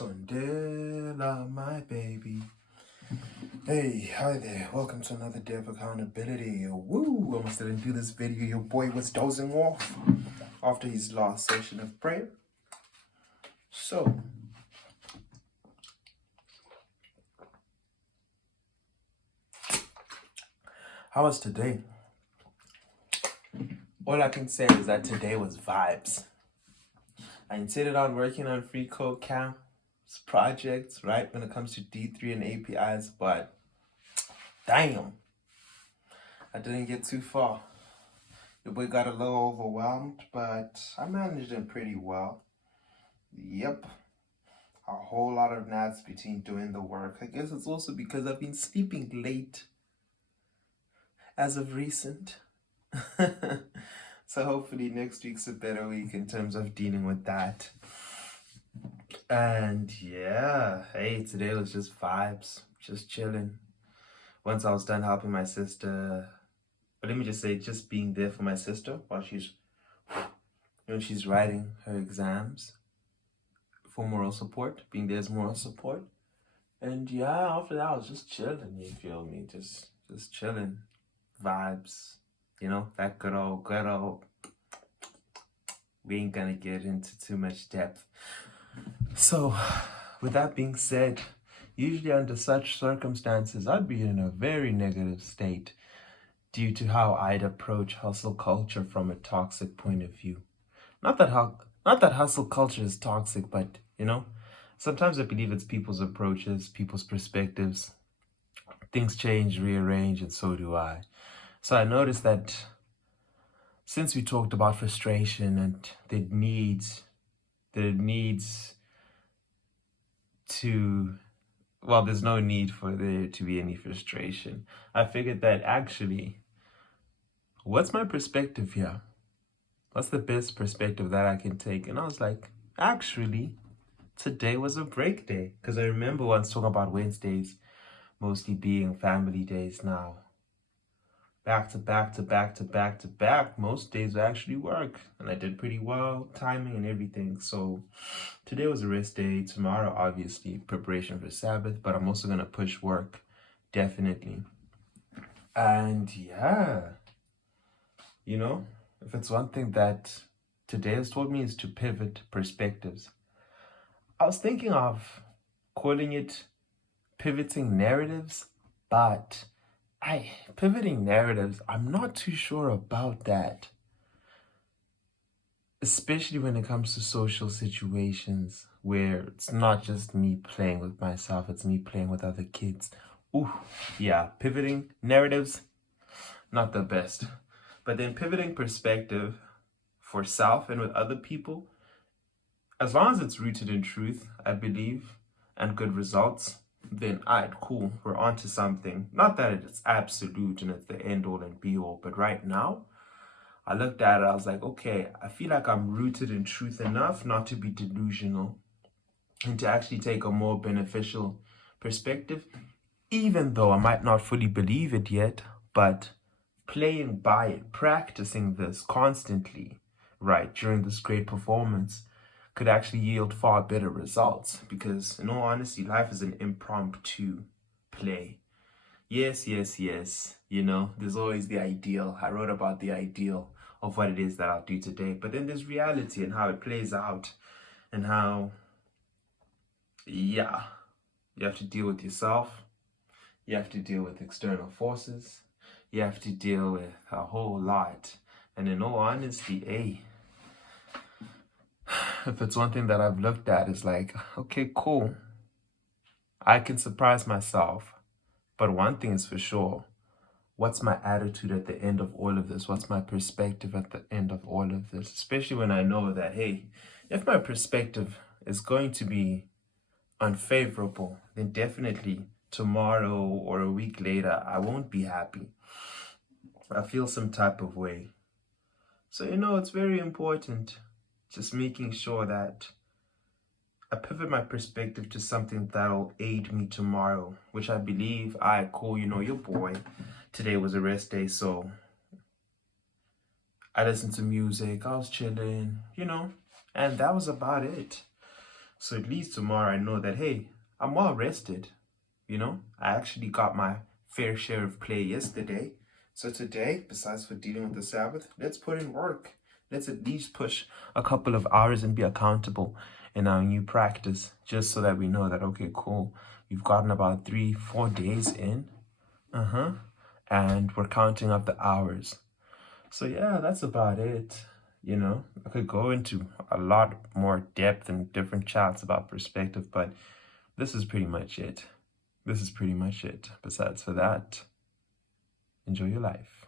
Sondela, my baby. Hey, hi there. Welcome to another day of accountability. Woo! Almost didn't do this video. Your boy was dozing off after his last session of prayer. So, how was today? All I can say is that today was vibes. I intended on working on free code camp projects, right, when it comes to D3 and APIs, but damn, I didn't get too far. Your boy got a little overwhelmed, but I managed it pretty well. Yep. A whole lot of naps between doing the work. I guess it's also because I've been sleeping late as of recent. So hopefully next week's a better week in terms of dealing with that. And yeah, hey, today was just vibes, just chilling. Once I was done helping my sister, but let me just say, just being there for my sister while she's writing her exams for moral support, being there as moral support. And yeah, after that I was just chilling, you feel me? Just chilling. Vibes. You know, that good old. We ain't gonna get into too much depth. So, with that being said, usually under such circumstances, I'd be in a very negative state due to how I'd approach hustle culture from a toxic point of view. Not that hustle culture is toxic, but you know, sometimes I believe it's people's approaches, people's perspectives. Things change, rearrange, and so do I. So I noticed that since we talked about frustration and the needs to, well, there's no need for there to be any frustration. I figured that actually, what's my perspective here? What's the best perspective that I can take? And I was like, actually, today was a break day. Because I remember once talking about Wednesdays mostly being family days now. Back to back, most days I actually work. And I did pretty well, timing and everything. So today was a rest day. Tomorrow, obviously, preparation for Sabbath. But I'm also going to push work, definitely. And yeah, you know, if it's one thing that today has taught me is to pivot perspectives. I was thinking of calling it pivoting narratives, but pivoting narratives, I'm not too sure about that. Especially when it comes to social situations where it's not just me playing with myself, it's me playing with other kids. Ooh, yeah, pivoting narratives, not the best. But then pivoting perspective for self and with other people, as long as it's rooted in truth, I believe, and good results, then cool, we're onto something. Not that it's absolute and it's the end all and be all, but right now, I looked at it, I was like, okay, I feel like I'm rooted in truth enough not to be delusional and to actually take a more beneficial perspective, even though I might not fully believe it yet, but playing by it, practicing this constantly, right, during this great performance could actually yield far better results, because in all honesty, life is an impromptu play. Yes, you know, there's always the ideal. I wrote about the ideal of what it is that I'll do today, but then there's reality and how it plays out and how, yeah, you have to deal with yourself, you have to deal with external forces, you have to deal with a whole lot. And in all honesty, if it's one thing that I've looked at, is like, okay, cool, I can surprise myself, but one thing is for sure, what's my attitude at the end of all of this? What's my perspective at the end of all of this? Especially when I know that, hey, if my perspective is going to be unfavorable, then definitely tomorrow or a week later, I won't be happy. I feel some type of way. So, you know, it's very important just making sure that I pivot my perspective to something that'll aid me tomorrow, which I believe, cool, you know, your boy, today was a rest day, so I listened to music, I was chilling, you know, and that was about it. So at least tomorrow I know that, hey, I'm well rested. You know, I actually got my fair share of play yesterday. So today, besides for dealing with the Sabbath, let's put in work. Let's at least push a couple of hours and be accountable in our new practice, just so that we know that, okay, cool, we've gotten about 3-4 days in. And we're counting up the hours. So yeah, that's about it. You know, I could go into a lot more depth and different chats about perspective, but this is pretty much it. This is pretty much it. Besides for that, enjoy your life.